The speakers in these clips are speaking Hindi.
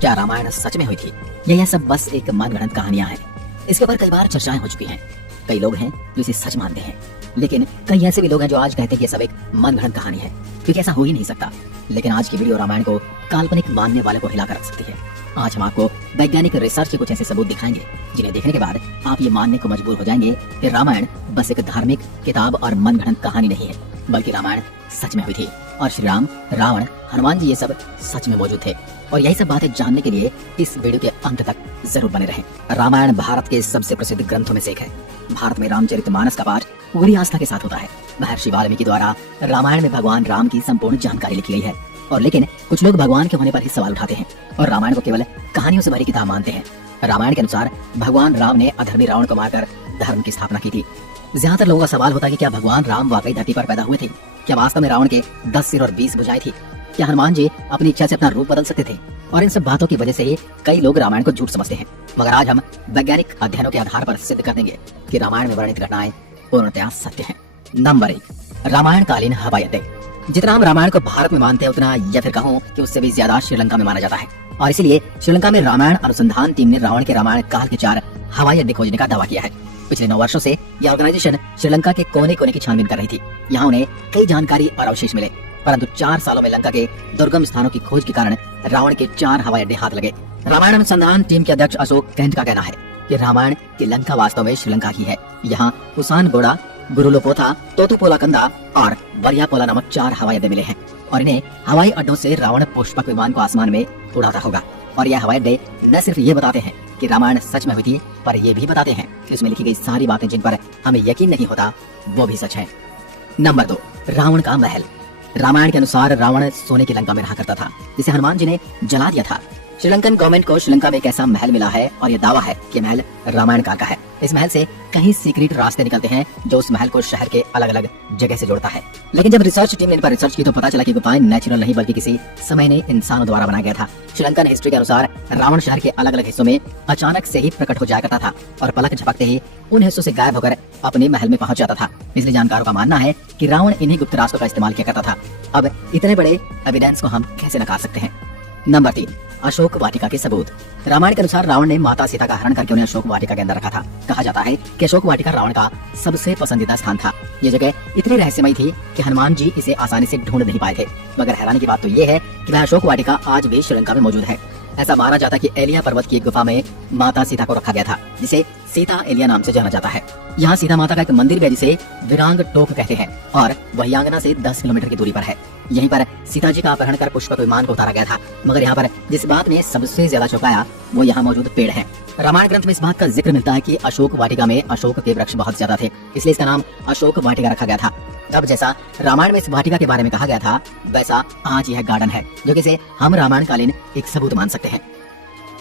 क्या रामायण सच में हुई थी या यह सब बस एक मनगढ़ंत कहानियां हैं? इसके ऊपर कई बार चर्चाएं हो चुकी हैं। कई लोग हैं जो इसे सच मानते हैं, लेकिन कई ऐसे भी लोग हैं जो आज कहते हैं कि ये सब एक मनगढ़ंत कहानी है, क्योंकि ऐसा हो ही नहीं सकता। लेकिन आज की वीडियो रामायण को काल्पनिक मानने वाले को हिलाकर रख सकती है। आज हम आपको वैज्ञानिक रिसर्च के कुछ ऐसे सबूत दिखाएंगे जिन्हें देखने के बाद आप ये मानने को मजबूर हो जाएंगे कि रामायण बस एक धार्मिक किताब और मनगढ़ंत कहानी नहीं है, बल्कि रामायण सच में हुई थी और श्री राम, रावण, हनुमान जी ये सब सच में मौजूद थे। और यही सब बातें जानने के लिए इस वीडियो के अंत तक जरूर बने रहें। रामायण भारत के सबसे प्रसिद्ध ग्रंथों में से एक है। भारत में रामचरितमानस का पाठ पूरी आस्था के साथ होता है। महर्षि वाल्मीकि द्वारा रामायण में भगवान राम की संपूर्ण जानकारी लिखी गई है। और लेकिन कुछ लोग भगवान के होने पर ही सवाल उठाते हैं और रामायण को केवल कहानियों से भरी किताब मानते हैं। रामायण के अनुसार भगवान राम ने अधर्मी रावण को मारकर धर्म की स्थापना की थी। ज्यादातर लोगों का सवाल होता है कि क्या भगवान राम वाकई धरती पर पैदा हुए थे? क्या वास्तव में रावण के 10 सिर और 20 भुजाएं थी? क्या हनुमान जी अपनी इच्छा से अपना रूप बदल सकते थे? और इन सब बातों की वजह से ही कई लोग रामायण को झूठ समझते हैं। मगर आज हम वैज्ञानिक अध्ययनों के आधार पर सिद्ध कर देंगे कि रामायण में वर्णित घटनाएं पूर्णतया सत्य हैं। नंबर 1, रामायण कालीन हवाई अड्डे। जितना हम रामायण को भारत में मानते हैं, उतना या फिर कहूँ कि उससे भी ज्यादा श्रीलंका में माना जाता है। और इसीलिए श्रीलंका में रामायण अनुसंधान टीम ने रावण के रामायण काल के 4 हवाई अड्डे खोजने का दावा किया है। पिछले 9 वर्षों से यह ऑर्गेनाइजेशन श्रीलंका के कोने कोने की छानबीन कर रही थी। यहाँ उन्हें कई जानकारी और अवशेष मिले, परंतु 4 सालों में लंका के दुर्गम स्थानों की खोज के कारण रावण के 4 हवाई अड्डे हाथ लगे। रामायण अनुसंधान टीम के अध्यक्ष अशोक कैंट का कहना है कि रामायण की लंका वास्तव में श्रीलंका की है। यहाँ हुसानगोड़ा, गुरुलोपोथा, तोतुपोलाकंदा और वरियापोला नामक 4 हवाई अड्डे मिले हैं और इन्हें हवाई अड्डों से रावण पुष्पक विमान को आसमान में उड़ाता होगा। और यह हवाई अड्डे न सिर्फ ये बताते हैं कि रामायण सच में हुई थी, पर ये भी बताते हैं कि इसमें लिखी गई सारी बातें जिन पर हमें यकीन नहीं होता वो भी सच है। नंबर 2, रावण का महल। रामायण के अनुसार रावण सोने की लंका में रहा करता था, जिसे हनुमान जी ने जला दिया था। श्रीलंकन गवर्नमेंट को श्रीलंका में एक ऐसा महल मिला है और यह दावा है कि महल रामायण काल का है। इस महल से कई सीक्रेट रास्ते निकलते हैं जो उस महल को शहर के अलग अलग जगह से जोड़ता है। लेकिन जब रिसर्च टीम ने इन पर रिसर्च की तो पता चला कि गुफाएं नेचुरल नहीं बल्कि किसी समय ने इंसानों द्वारा बनाया गया था। श्रीलंकन हिस्ट्री के अनुसार रावण शहर के अलग अलग हिस्सों में अचानक से ही प्रकट हो जाया करता था और पलक झपकते ही उन हिस्सों से गायब होकर अपने महल में पहुंच जाता था। इसलिए जानकारों का मानना है कि रावण इन्हीं गुप्त रास्तों का इस्तेमाल किया करता था। अब इतने बड़े एविडेंस को हम कैसे नकार सकते हैं? नंबर 3, अशोक वाटिका के सबूत। रामायण के अनुसार रावण ने माता सीता का हरण करके उन्हें अशोक वाटिका के अंदर रखा था। कहा जाता है कि अशोक वाटिका रावण का सबसे पसंदीदा स्थान था। ये जगह इतनी रहस्यमयी थी कि हनुमान जी इसे आसानी से ढूंढ नहीं पाए थे। मगर हैरानी की बात तो ये है कि वह अशोक वाटिका आज भी श्रीलंका में मौजूद है। ऐसा माना जाता है कि एलिया पर्वत की एक गुफा में माता सीता को रखा गया था, जिसे सीता एलिया नाम से जाना जाता है। यहाँ सीता माता का एक मंदिर भी है जिसे विरांग टोक कहते हैं और वह यांगना से 10 किलोमीटर की दूरी पर है। यहीं पर सीता जी का अपहरण कर पुष्पक विमान को उतारा गया था। मगर यहाँ पर जिस बात ने सबसे ज्यादा चौंकाया वो यहाँ मौजूद पेड़ है। रामायण ग्रंथ में इस बात का जिक्र मिलता है कि अशोक वाटिका में अशोक के वृक्ष बहुत ज्यादा थे, इसलिए इसका नाम अशोक वाटिका रखा गया था। अब जैसा रामायण में इस वाटिका के बारे में कहा गया था, वैसा आज यह गार्डन है, जो कि इसे हम रामायण कालीन एक सबूत मान सकते हैं।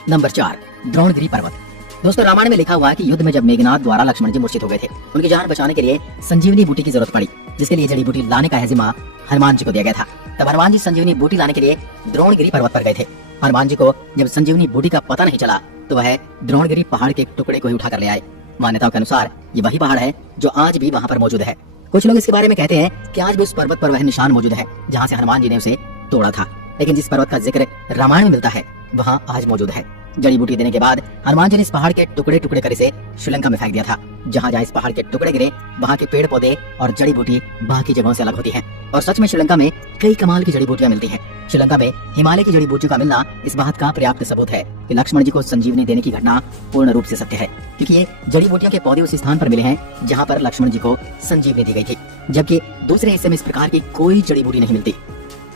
नंबर 4, द्रोणगिरी पर्वत। दोस्तों, रामायण में लिखा हुआ है कि युद्ध में जब मेघनाद द्वारा लक्ष्मण जी मूर्छित हो गए थे, उनकी जान बचाने के लिए संजीवनी बूटी की जरूरत पड़ी, जिसके लिए जड़ी बूटी लाने का जिम्मा हनुमान जी को दिया गया था। तब हनुमान जी संजीवनी बूटी लाने के लिए द्रोणगिरी पर्वत पर गए थे। हनुमान जी को जब संजीवनी बूटी का पता नहीं चला तो वह द्रोणगिरी पहाड़ के एक टुकड़े को ही उठा कर ले आए। मान्यताओं के अनुसार ये वही पहाड़ है जो आज भी वहाँ पर मौजूद है। कुछ लोग इसके बारे में कहते हैं कि आज भी उस पर्वत पर वह निशान मौजूद है जहाँ से हनुमान जी ने उसे तोड़ा था। लेकिन जिस पर्वत का जिक्र रामायण में मिलता है वहाँ आज मौजूद है। जड़ी बूटी देने के बाद हनुमान जी ने इस पहाड़ के टुकड़े टुकड़े कर इसे श्रीलंका में फेंक दिया था। जहाँ जहाँ इस पहाड़ के टुकड़े गिरे वहाँ के पेड़ पौधे और जड़ी बूटी बाकी जगहों से अलग होती है। और सच में श्रीलंका में कई कमाल की जड़ी बूटियां मिलती हैं। श्रीलंका में हिमालय की जड़ी बूटियों का मिलना इस बात का पर्याप्त सबूत है कि लक्ष्मण जी को संजीवनी देने की घटना पूर्ण रूप से सत्य है, क्योंकि ये जड़ी बूटियों के पौधे उस स्थान पर मिले हैं जहाँ पर लक्ष्मण जी को संजीवनी दी गई थी, जबकि दूसरे हिस्से में इस प्रकार की कोई जड़ी बूटी नहीं मिलती।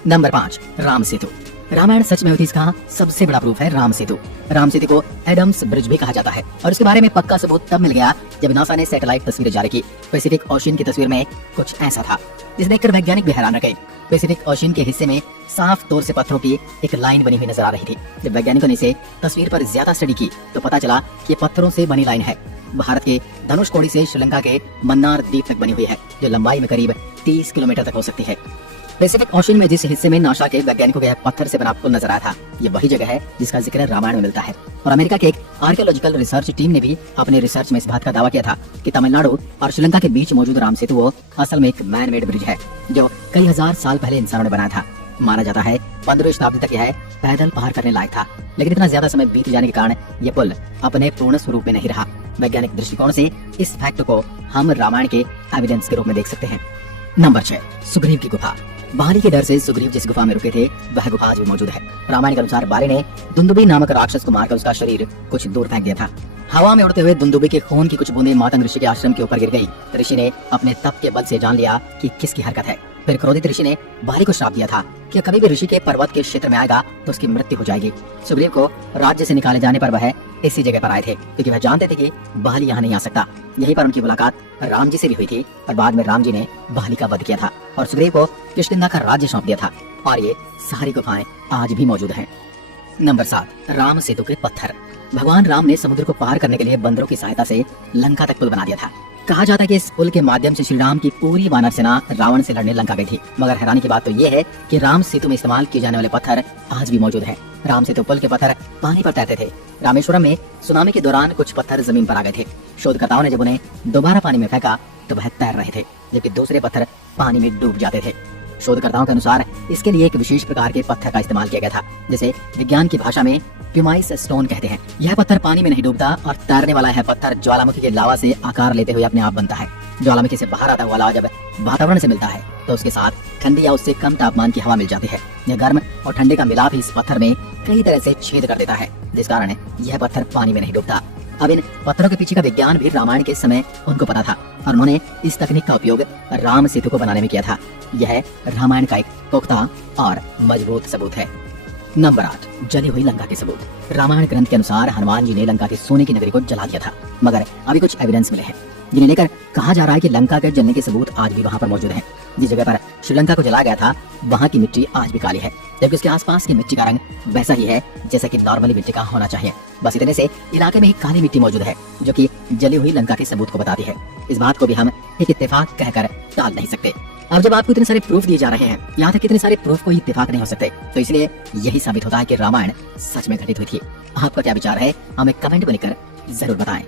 नंबर 5, राम सेतु। रामायण सच में हुई थी इसका सबसे बड़ा प्रूफ है राम सेतु। राम सेतु को एडम्स ब्रिज भी कहा जाता है और इसके बारे में पक्का सबूत तब मिल गया जब नासा ने सैटेलाइट तस्वीरें जारी की। पैसिफिक ओशियन की तस्वीर में कुछ ऐसा था जिसे देखकर वैज्ञानिक भी हैरान रह गए। पैसिफिक ओशियन के हिस्से में साफ तौर से पत्थरों की एक लाइन बनी हुई नजर आ रही थी। जब वैज्ञानिकों ने इसे तस्वीर पर ज्यादा स्टडी की तो पता चला कि पत्थरों से बनी लाइन है। भारत के धनुषकोडी से श्रीलंका के मन्नार द्वीप तक बनी हुई है, जो लंबाई में करीब 30 किलोमीटर तक हो सकती है। पैसिफिक ओशन में जिस हिस्से में नासा के वैज्ञानिकों के पत्थर से बना पुल नजर आया था, ये वही जगह है जिसका जिक्र रामायण में मिलता है। और अमेरिका के एक आर्कियोलॉजिकल रिसर्च टीम ने भी अपने रिसर्च में इस बात का दावा किया था कि तमिलनाडु और श्रीलंका के बीच मौजूद राम सेतु वो असल में एक मैन मेड ब्रिज है जो कई हजार साल पहले इंसानों ने बनाया था। माना जाता है 15वीं शताब्दी तक यह पैदल पार करने लायक था, लेकिन इतना ज्यादा समय बीत जाने के कारण यह पुल अपने पूर्ण स्वरूप में नहीं रहा। वैज्ञानिक दृष्टिकोण से इस फैक्ट को हम रामायण के एविडेंस के रूप में देख सकते हैं। नंबर 6, सुग्रीव की गुफा। बाली के डर से सुग्रीव जिस गुफा में रुके थे वह गुफा आज भी मौजूद है। रामायण के अनुसार बाली ने दुंदुभी नामक राक्षस को मारकर उसका शरीर कुछ दूर फेंक दिया था। हवा में उड़ते हुए दुंदुभी के खून की कुछ बूंदें मातंग ऋषि के आश्रम के ऊपर गिर गई। ऋषि ने अपने तप के बल से जान लिया कि किसकी हरकत है। फिर क्रोधित ऋषि ने बाली को श्राप दिया था कि कभी भी ऋषि के पर्वत के क्षेत्र में आएगा तो उसकी मृत्यु हो जाएगी। सुग्रीव को राज्य से निकाले जाने पर वह इसी जगह पर आए थे, क्योंकि वह जानते थे कि बाली यहाँ नहीं आ सकता। यहीं पर उनकी मुलाकात राम जी से भी हुई थी और बाद में राम जी ने बाली का वध किया था और सुग्रीव को किष्किंधा का राज्य सौंप दिया था। और ये सारी गुफाएं आज भी मौजूद हैं। नंबर 7, राम सेतु के पत्थर। भगवान राम ने समुद्र को पार करने के लिए बंदरों की सहायता से लंका तक पुल बना दिया था। कहा जाता है कि इस पुल के माध्यम से श्री राम की पूरी वानर सेना रावण से लड़ने लंका गई थी। मगर हैरानी की बात तो ये है कि राम सेतु में इस्तेमाल किए जाने वाले पत्थर आज भी मौजूद हैं। राम सेतु पुल के पत्थर पानी पर तैरते थे। रामेश्वरम में सुनामी के दौरान कुछ पत्थर जमीन पर आ गए थे। शोधकर्ताओं ने जब उन्हें दोबारा पानी में फेंका तो वह तैर रहे थे, जबकि दूसरे पत्थर पानी में डूब जाते थे। शोधकर्ताओं के अनुसार इसके लिए एक विशेष प्रकार के पत्थर का इस्तेमाल किया गया था, जिसे विज्ञान की भाषा में प्यूमाइस स्टोन कहते हैं। यह पत्थर पानी में नहीं डूबता और तैरने वाला यह पत्थर ज्वालामुखी के लावा से आकार लेते हुए अपने आप बनता है। ज्वालामुखी से बाहर आता हुआ लावा जब वातावरण से मिलता है तो उसके साथ ठंडी या उससे कम तापमान की हवा मिल जाती है। यह गर्म और ठंडे का मिलाप इस पत्थर में कई तरह से छेद कर देता है, जिस कारण यह पत्थर पानी में नहीं डूबता। अब इन पत्थरों के पीछे का विज्ञान भी रामायण के समय उनको पता था और उन्होंने इस तकनीक का उपयोग राम सेतु को बनाने में किया था। यह रामायण का एक पुख्ता और मजबूत सबूत है। नंबर 8, जली हुई लंका के सबूत। रामायण ग्रंथ के अनुसार हनुमान जी ने लंका की सोने की नगरी को जला दिया था, मगर अभी कुछ एविडेंस मिले हैं जिन्हें लेकर कहा जा रहा है कि लंका के जलने के सबूत आज भी वहाँ पर मौजूद हैं। जिस जगह पर श्रीलंका को जलाया गया था वहाँ की मिट्टी आज भी काली है, जबकि उसके आसपास की मिट्टी का रंग वैसा ही है जैसा कि नॉर्मली मिट्टी का होना चाहिए। बस इतने से इलाके में ही काली मिट्टी मौजूद है जो कि जली हुई लंका के सबूत को बताती है। इस बात को भी हम एक इत्तेफाक कहकर टाल नहीं सकते। अब जब आपको इतने सारे प्रूफ दिए जा रहे हैं, यहाँ तक इतने सारे प्रूफ को इत्तेफाक नहीं हो सकते, तो इसलिए यही साबित होता है कि रामायण सच में घटित हुई थी। आपका क्या विचार है हमें कमेंट में लिखकर जरूर बताएं।